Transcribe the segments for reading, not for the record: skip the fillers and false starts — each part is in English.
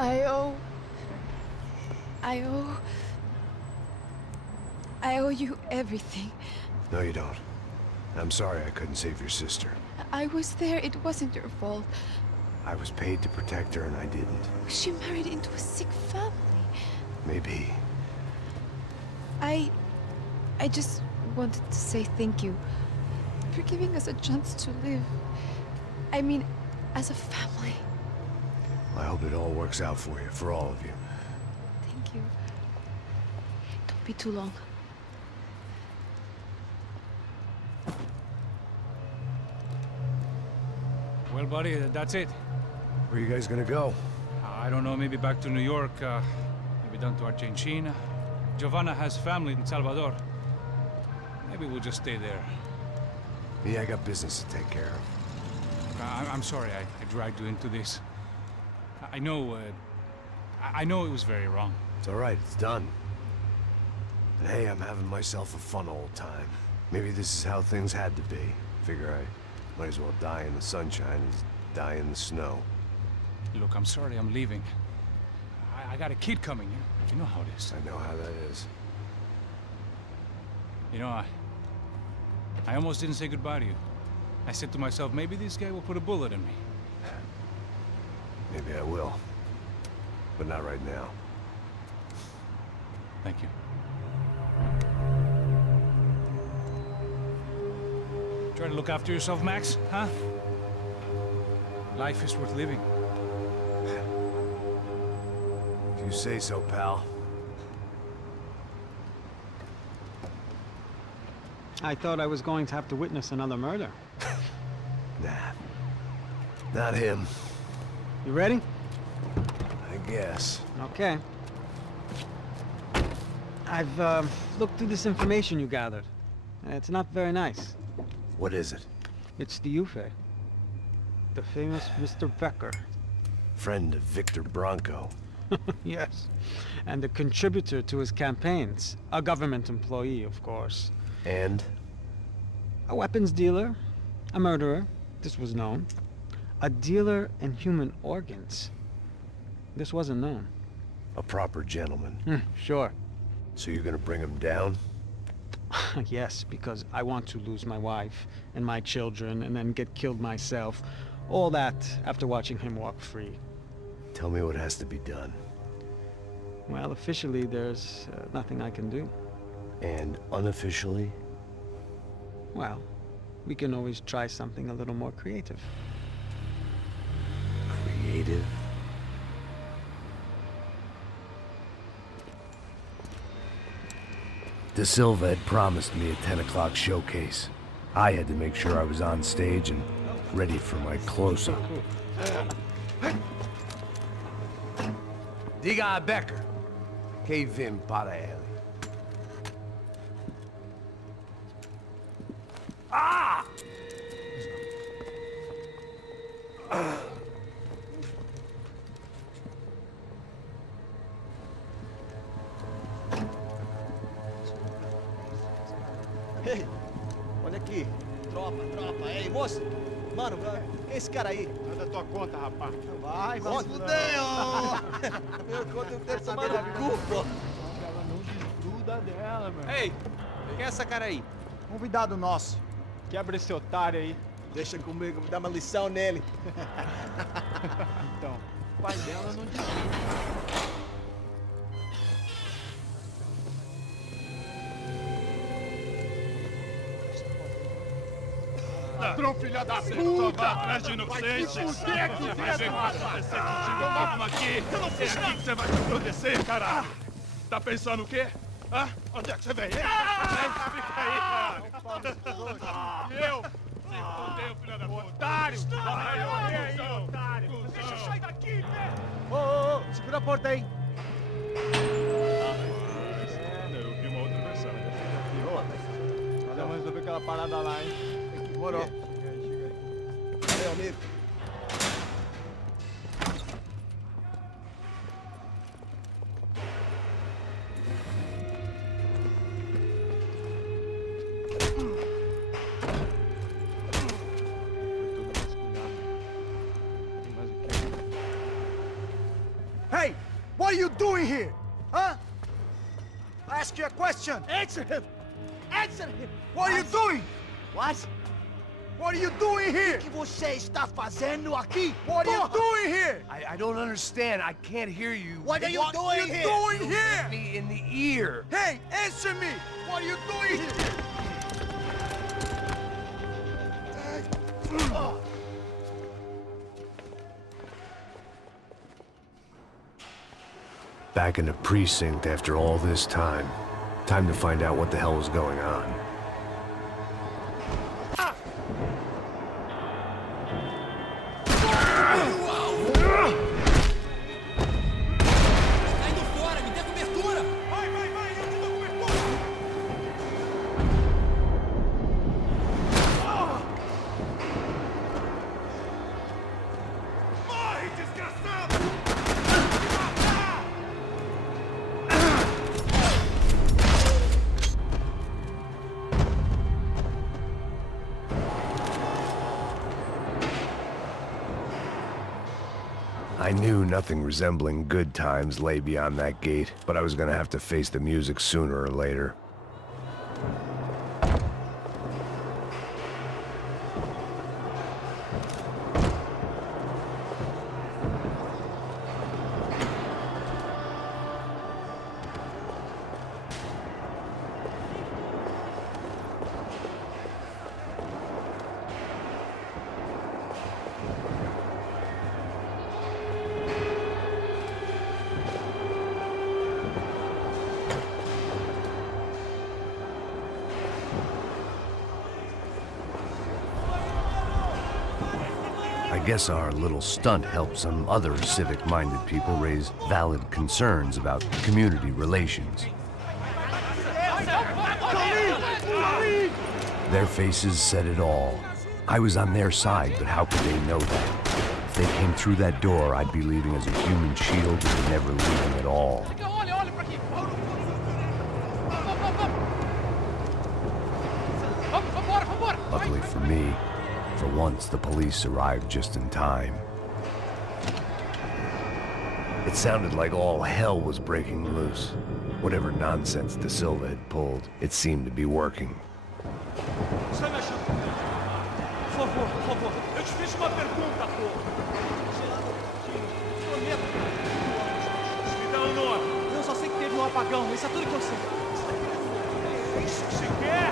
I owe... I owe you everything. No, you don't. I'm sorry I couldn't save your sister. I was there. It wasn't your fault. I was paid to protect her and I didn't. She married into a sick family. Maybe. I just wanted to say thank you for giving us a chance to live. I mean, as a family. I hope it all works out for you, for all of you. Thank you. Don't be too long. Well, buddy, that's it. Where are you guys gonna go? I don't know, maybe back to New York, maybe down to Argentina. Giovanna has family in Salvador. Maybe we'll just stay there. Me, I got business to take care of. I'm sorry I dragged you into this. I know it was very wrong. It's all right, it's done. And hey, I'm having myself a fun old time. Maybe this is how things had to be. Figure I might as well die in the sunshine as die in the snow. Look, I'm sorry I'm leaving. I got a kid coming. You know how it is. I know how that is. You know, I almost didn't say goodbye to you. I said to myself, maybe this guy will put a bullet in me. Maybe I will. But not right now. Thank you. Try to look after yourself, Max, huh? Life is worth living. If you say so, pal. I thought I was going to have to witness another murder. Nah. Not him. You ready? I guess. Okay. I've looked through this information you gathered. It's not very nice. What is it? It's the UFE. The famous Mr. Becker. Friend of Victor Bronco. Yes. And a contributor to his campaigns. A government employee, of course. And? A weapons dealer. A murderer. This was known. A dealer in human organs. This wasn't known. A proper gentleman. Sure. So you're gonna bring him down? Yes, because I want to lose my wife and my children and then get killed myself. All that after watching him walk free. Tell me what has to be done. Well, officially, there's nothing I can do. And unofficially? Well, we can always try something a little more creative. Creative? De Silva had promised me a 10 o'clock showcase. I had to make sure I was on stage and ready for my close-up. Diga a Becker. Que vim para ele. Ah! Ei, olha aqui. Tropa. Ei, moço. Mano, quem é esse cara aí? Sai da tua conta, rapaz. Vai fudeu! Meu conta eu quero tomar no cu, pô. Ela não desgruda dela, meu. Ei, quem é essa cara aí? Convidado nosso. Quebra esse otário aí. Deixa comigo, me dá uma lição nele. Então, o pai dela não desgruda. Ladrão, filha da puta! Vai atrás de inocentes! Vai se fuder aqui dentro! Vai ver o que vai acontecer contigo mesmo aqui! Eu não fiz nada! É aqui que você vai se proteger, caralho! Tá pensando o quê? Hã? Onde é que você vem? Fica aí, cara! E eu? Se fudeu, filha da puta! Otário! Vai, aí, otário! Deixa eu sair daqui, né? Ô, segura a porta aí! Eu vi uma outra versão. Vamos resolver aquela parada lá, hein? Morou. Chega aí. Valeu, amigo. here? Huh? I ask you a question. Answer him! Answer him! What are you doing? What? What are you doing here? O que você está fazendo aqui? What are you Porra! doing here? I don't understand. I can't hear you. What are you doing here? Doing here? Me in the ear. Hey, answer me! What are you doing here? Back in the precinct after all this time. Time to find out what the hell was going on. I knew nothing resembling good times lay beyond that gate, but I was gonna have to face the music sooner or later. I guess our little stunt helped some other civic-minded people raise valid concerns about community relations. Their faces said it all. I was on their side, but how could they know that? If they came through that door, I'd be leaving as a human shield or never leaving at all. Luckily for me, for once, the police arrived just in time. It sounded like all hell was breaking loose. Whatever nonsense De Silva had pulled, it seemed to be working. Sai me achando. Por favor. Eu te fiz uma pergunta, pô. Me dá um nome. Eu só sei que teve um apagão, isso é tudo que eu sei. Isso que você quer?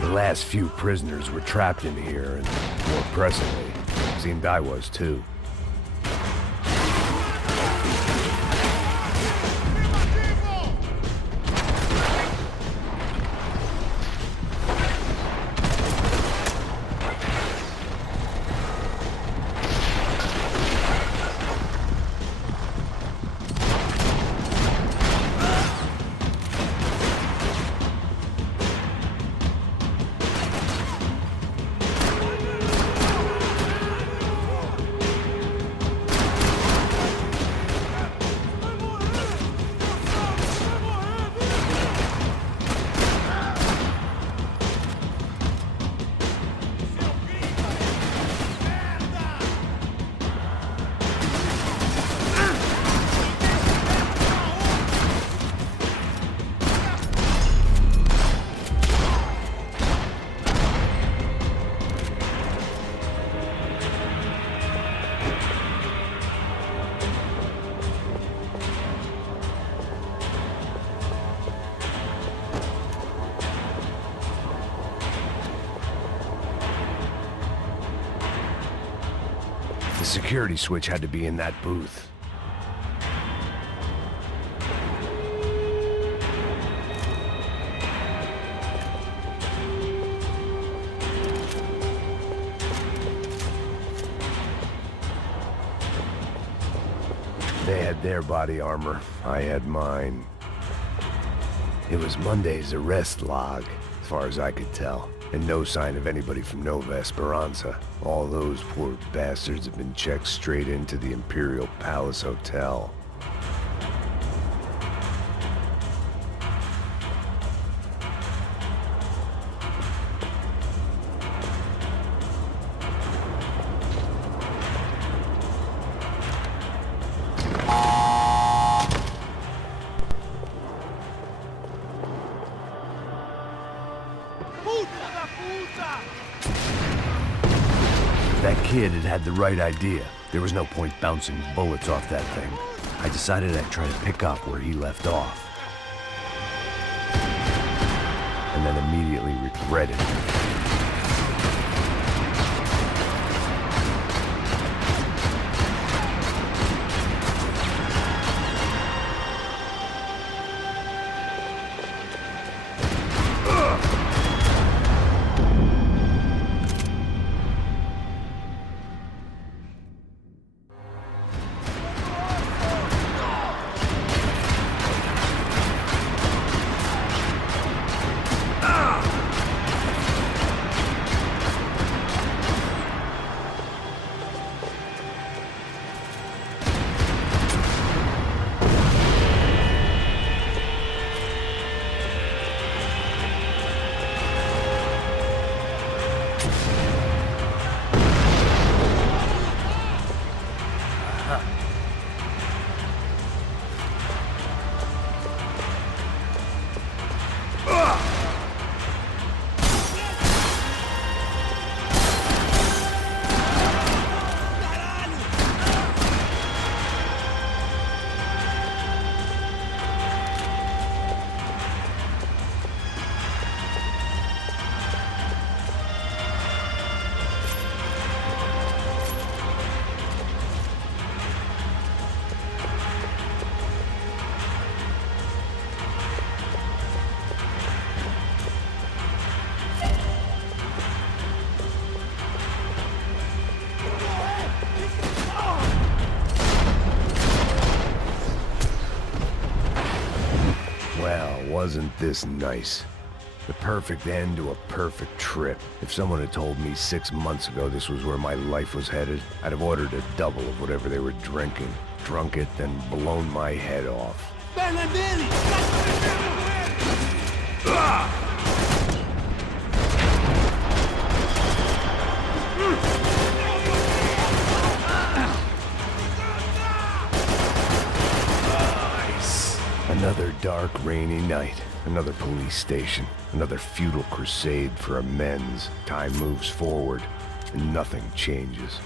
The last few prisoners were trapped in here, and more pressingly, it seemed I was too. security switch had to be in that booth. They had their body armor, I had mine. It was Monday's arrest log, as far as I could tell, and no sign of anybody from Nova Esperanza. All those poor bastards have been checked straight into the Imperial Palace Hotel. That kid had the right idea. There was no point bouncing bullets off that thing. I decided I'd try to pick up where he left off. And then immediately regretted it. Well, wasn't this nice? The perfect end to a perfect trip. If someone had told me 6 months ago this was where my life was headed, I'd have ordered a double of whatever they were drinking, drunk it, then blown my head off. Another dark, rainy night. Another police station. Another futile crusade for amends. Time moves forward, and nothing changes.